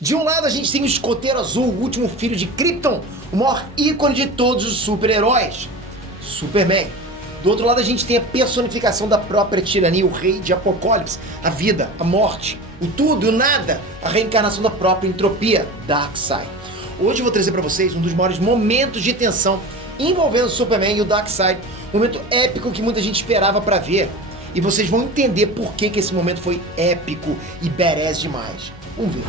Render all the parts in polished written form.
De um lado a gente tem o Escoteiro Azul, o último filho de Krypton, o maior ícone de todos os super-heróis, Superman. Do outro lado a gente tem a personificação da própria tirania, o rei de Apocalipse, a vida, a morte, o tudo e o nada, a reencarnação da própria entropia, Darkseid. Hoje eu vou trazer para vocês um dos maiores momentos de tensão envolvendo o Superman e o Darkseid, um momento épico que muita gente esperava para ver. E vocês vão entender por que esse momento foi épico e badass demais. Vamos ver.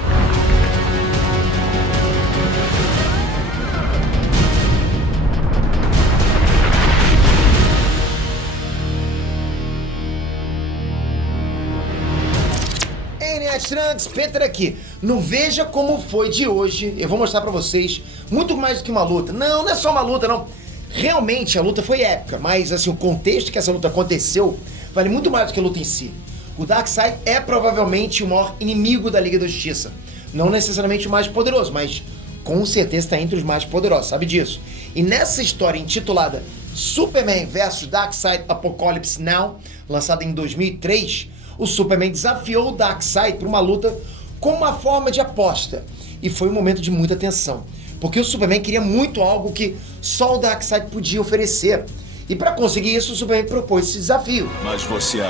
Trunks, Peter aqui. No Veja Como Foi de hoje, eu vou mostrar pra vocês muito mais do que uma luta. Não é só uma luta, não. Realmente a luta foi épica, mas assim, o contexto que essa luta aconteceu vale muito mais do que a luta em si. O Darkseid é provavelmente o maior inimigo da Liga da Justiça. Não necessariamente o mais poderoso, mas com certeza está entre os mais poderosos, sabe disso? E nessa história intitulada Superman vs Darkseid Apocalypse Now, lançada em 2003, o Superman desafiou o Darkseid para uma luta com uma forma de aposta. E foi um momento de muita tensão, porque o Superman queria muito algo que só o Darkseid podia oferecer. E para conseguir isso, o Superman propôs esse desafio. Mas você não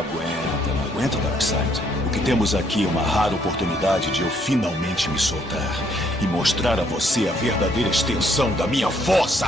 aguenta, Darkseid? O que temos aqui é uma rara oportunidade de eu finalmente me soltar e mostrar a você a verdadeira extensão da minha força.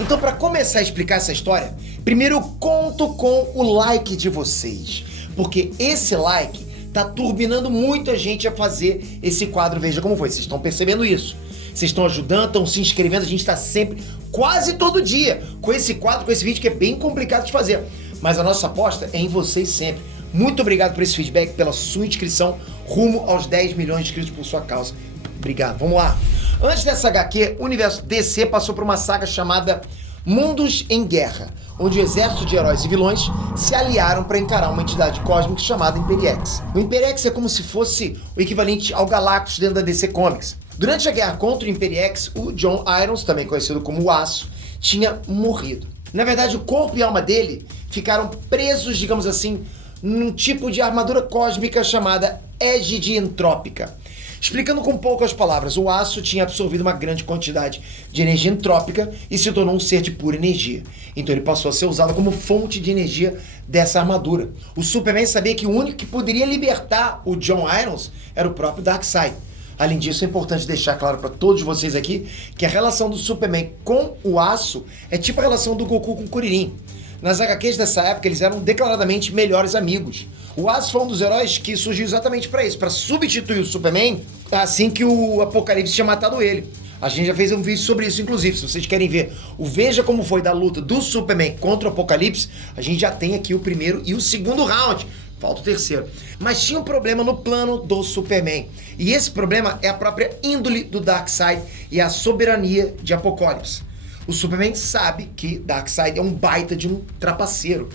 Então, para começar a explicar essa história, primeiro eu conto com o like de vocês, porque esse like tá turbinando muita gente a fazer esse quadro Veja Como Foi. Vocês estão percebendo isso? Vocês estão ajudando, estão se inscrevendo, a gente está sempre, quase todo dia, com esse quadro, com esse vídeo que é bem complicado de fazer. Mas a nossa aposta é em vocês sempre. Muito obrigado por esse feedback, pela sua inscrição, rumo aos 10 milhões de inscritos por sua causa. Obrigado, vamos lá. Antes dessa HQ, o universo DC passou por uma saga chamada Mundos em Guerra, onde o exército de heróis e vilões se aliaram para encarar uma entidade cósmica chamada Imperiex. O Imperiex é como se fosse o equivalente ao Galactus dentro da DC Comics. Durante a guerra contra o Imperiex, o John Irons, também conhecido como o Aço, tinha morrido. Na verdade, o corpo e a alma dele ficaram presos, digamos assim, num tipo de armadura cósmica chamada égide entrópica. Explicando com poucas palavras, o Aço tinha absorvido uma grande quantidade de energia entrópica e se tornou um ser de pura energia. Então ele passou a ser usado como fonte de energia dessa armadura. O Superman sabia que o único que poderia libertar o John Irons era o próprio Darkseid. Além disso, é importante deixar claro para todos vocês aqui que a relação do Superman com o Aço é tipo a relação do Goku com o Kuririn. Nas HQs dessa época, eles eram declaradamente melhores amigos. O Aço foi um dos heróis que surgiu exatamente para isso, para substituir o Superman assim que o Apocalipse tinha matado ele. A gente já fez um vídeo sobre isso, inclusive. Se vocês querem ver o Veja Como Foi da luta do Superman contra o Apocalipse, a gente já tem aqui o primeiro e o segundo round. Falta o terceiro. Mas tinha um problema no plano do Superman. E esse problema é a própria índole do Darkseid e a soberania de Apocalipse. O Superman sabe que Darkseid é um baita de um trapaceiro.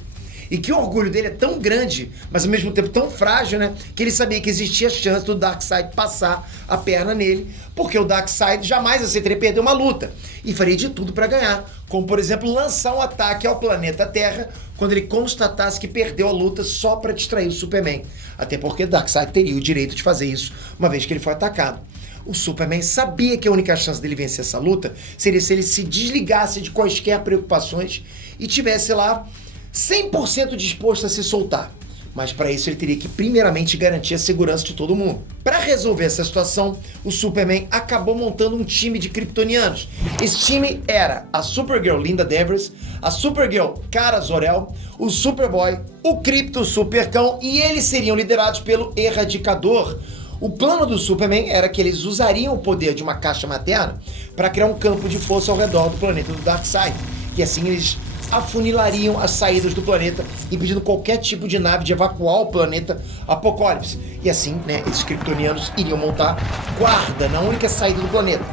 E que o orgulho dele é tão grande, mas ao mesmo tempo tão frágil, né? Que ele sabia que existia chance do Darkseid passar a perna nele, porque o Darkseid jamais aceitaria perder uma luta. E faria de tudo para ganhar. Como, por exemplo, lançar um ataque ao planeta Terra quando ele constatasse que perdeu a luta só para distrair o Superman. Até porque Darkseid teria o direito de fazer isso, uma vez que ele foi atacado. O Superman sabia que a única chance dele vencer essa luta seria se ele se desligasse de quaisquer preocupações e tivesse lá 100% disposto a se soltar. Mas para isso ele teria que primeiramente garantir a segurança de todo mundo. Para resolver essa situação, o Superman acabou montando um time de kryptonianos. Esse time era a Supergirl Linda Danvers, a Supergirl Kara Zor-El, o Superboy, o Krypto Supercão, e eles seriam liderados pelo Erradicador. O plano do Superman era que eles usariam o poder de uma caixa materna para criar um campo de força ao redor do planeta do Darkseid. E assim eles afunilariam as saídas do planeta, impedindo qualquer tipo de nave de evacuar o planeta Apocalipse. E assim, né, esses kryptonianos iriam montar guarda na única saída do planeta.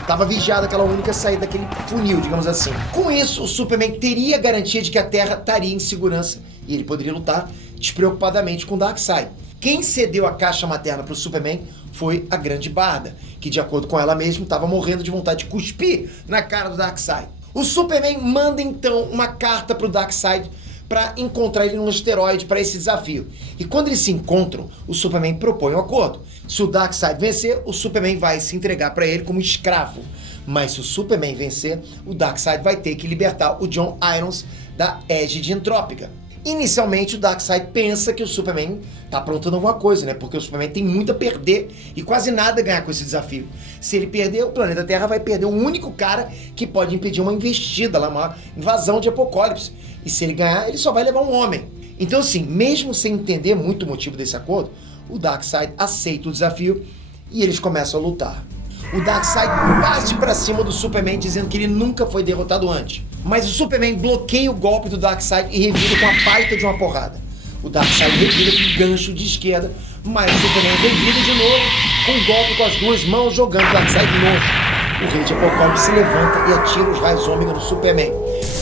Estava vigiada aquela única saída daquele funil, digamos assim. Com isso, o Superman teria a garantia de que a Terra estaria em segurança e ele poderia lutar despreocupadamente com o Darkseid. Quem cedeu a caixa materna para o Superman foi a Grande Barda, que de acordo com ela mesma estava morrendo de vontade de cuspir na cara do Darkseid. O Superman manda então uma carta para o Darkseid para encontrar ele num asteroide para esse desafio. E quando eles se encontram, o Superman propõe um acordo. Se o Darkseid vencer, o Superman vai se entregar para ele como escravo. Mas se o Superman vencer, o Darkseid vai ter que libertar o John Irons da égide entrópica. Inicialmente, o Darkseid pensa que o Superman tá aprontando alguma coisa, né? Porque o Superman tem muito a perder e quase nada a ganhar com esse desafio. Se ele perder, o planeta Terra vai perder o único cara que pode impedir uma investida lá, uma invasão de Apocalipse. E se ele ganhar, ele só vai levar um homem. Então, assim, mesmo sem entender muito o motivo desse acordo, o Darkseid aceita o desafio e eles começam a lutar. O Darkseid parte pra cima do Superman dizendo que ele nunca foi derrotado antes. Mas o Superman bloqueia o golpe do Darkseid e revida com a baita de uma porrada. O Darkseid revida com um gancho de esquerda, mas o Superman revida de novo com um golpe com as duas mãos, jogando o Darkseid longe. O Rei de Apocalipse se levanta e atira os raios ômega no Superman.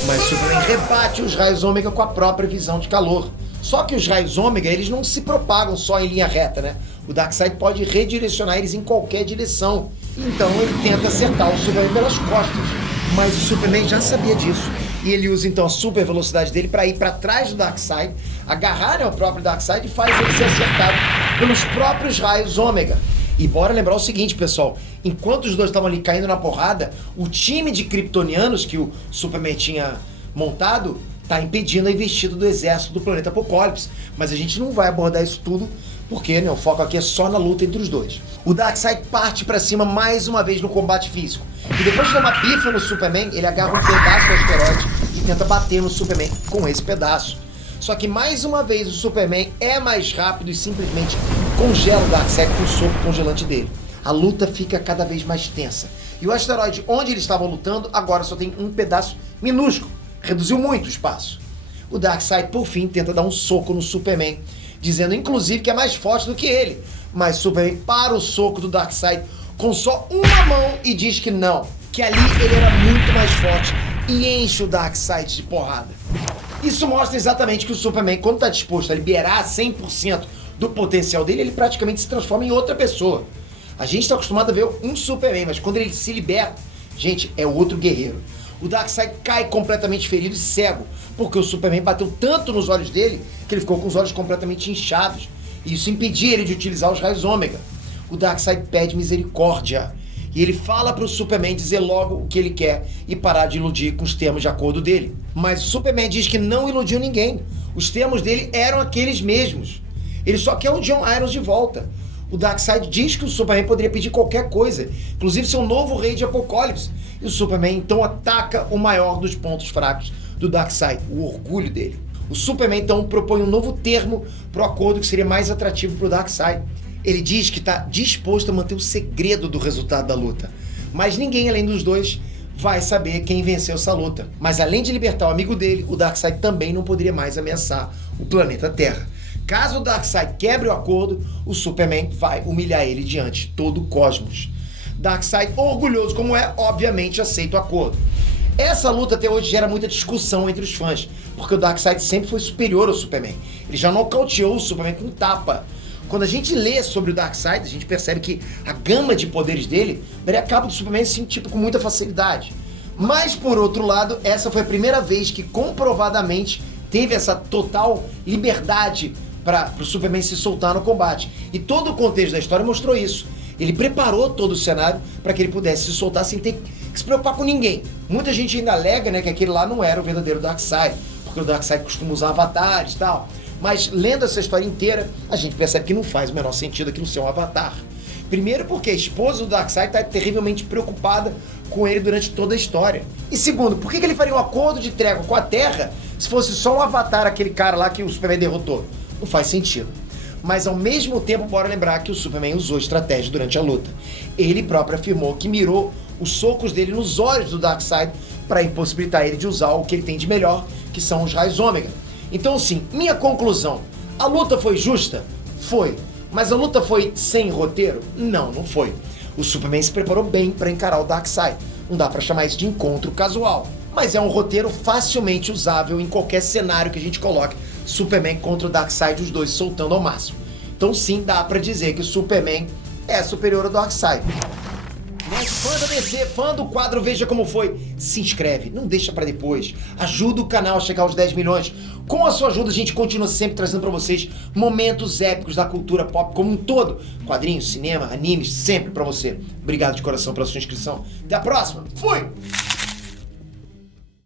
Mas o Superman rebate os raios ômega com a própria visão de calor. Só que os raios ômega, eles não se propagam só em linha reta, né? O Darkseid pode redirecionar eles em qualquer direção. Então ele tenta acertar o Superman pelas costas. Mas o Superman já sabia disso. E ele usa então a super velocidade dele para ir para trás do Darkseid, agarrar o próprio Darkseid e faz ele ser acertado pelos próprios raios ômega. E bora lembrar o seguinte, pessoal, enquanto os dois estavam ali caindo na porrada, o time de kryptonianos que o Superman tinha montado tá impedindo a investida do exército do planeta Apocalipse. Mas a gente não vai abordar isso tudo, porque né, o foco aqui é só na luta entre os dois. O Darkseid parte pra cima mais uma vez no combate físico. E depois de dar uma bifa no Superman, ele agarra um pedaço do asteroide e tenta bater no Superman com esse pedaço. Só que mais uma vez o Superman é mais rápido e simplesmente congela o Darkseid com o soco congelante dele. A luta fica cada vez mais tensa. E o asteroide onde eles estavam lutando agora só tem um pedaço minúsculo. Reduziu muito o espaço. O Darkseid, por fim, tenta dar um soco no Superman, dizendo inclusive que é mais forte do que ele. Mas Superman para o soco do Darkseid com só uma mão e diz que não, que ali ele era muito mais forte e enche o Darkseid de porrada. Isso mostra exatamente que o Superman, quando está disposto a liberar 100% do potencial dele, ele praticamente se transforma em outra pessoa. A gente está acostumado a ver um Superman, mas quando ele se liberta, gente, é outro guerreiro. O Darkseid cai completamente ferido e cego, porque o Superman bateu tanto nos olhos dele que ele ficou com os olhos completamente inchados. E isso impedia ele de utilizar os raios ômega. O Darkseid pede misericórdia. E ele fala para o Superman dizer logo o que ele quer e parar de iludir com os termos de acordo dele. Mas o Superman diz que não iludiu ninguém. Os termos dele eram aqueles mesmos. Ele só quer o John Irons de volta. O Darkseid diz que o Superman poderia pedir qualquer coisa, inclusive ser um novo rei de Apocalipse. E o Superman então ataca o maior dos pontos fracos do Darkseid, o orgulho dele. O Superman então propõe um novo termo para o acordo que seria mais atrativo para o Darkseid. Ele diz que está disposto a manter o segredo do resultado da luta, mas ninguém além dos dois vai saber quem venceu essa luta. Mas além de libertar o amigo dele, o Darkseid também não poderia mais ameaçar o planeta Terra. Caso o Darkseid quebre o acordo, o Superman vai humilhar ele diante de todo o cosmos. Darkseid, orgulhoso como é, obviamente aceita o acordo. Essa luta até hoje gera muita discussão entre os fãs, porque o Darkseid sempre foi superior ao Superman. Ele já nocauteou o Superman com tapa. Quando a gente lê sobre o Darkseid, a gente percebe que a gama de poderes dele daria cabo do Superman assim, tipo, com muita facilidade. Mas, por outro lado, essa foi a primeira vez que comprovadamente teve essa total liberdade para o Superman se soltar no combate. E todo o contexto da história mostrou isso. Ele preparou todo o cenário para que ele pudesse se soltar sem ter que se preocupar com ninguém. Muita gente ainda alega, né, que aquele lá não era o verdadeiro Darkseid, porque o Darkseid costuma usar avatares e tal. Mas lendo essa história inteira, a gente percebe que não faz o menor sentido aquilo ser um avatar. Primeiro porque a esposa do Darkseid está terrivelmente preocupada com ele durante toda a história. E segundo, por que ele faria um acordo de trégua com a Terra se fosse só um avatar aquele cara lá que o Superman derrotou? Não faz sentido. Mas ao mesmo tempo, bora lembrar que o Superman usou estratégia durante a luta. Ele próprio afirmou que mirou os socos dele nos olhos do Darkseid para impossibilitar ele de usar o que ele tem de melhor, que são os raios ômega. Então sim, minha conclusão, a luta foi justa? Foi. Mas a luta foi sem roteiro? Não, não foi. O Superman se preparou bem para encarar o Darkseid. Não dá para chamar isso de encontro casual. Mas é um roteiro facilmente usável em qualquer cenário que a gente coloque Superman contra o Darkseid, os dois soltando ao máximo. Então sim, dá para dizer que o Superman é superior ao Darkseid. Né? Fã da DC, fã do quadro Veja Como Foi, se inscreve, não deixa pra depois. Ajuda o canal a chegar aos 10 milhões. Com a sua ajuda, a gente continua sempre trazendo pra vocês momentos épicos da cultura pop como um todo. Quadrinhos, cinema, animes, sempre pra você. Obrigado de coração pela sua inscrição. Até a próxima. Fui!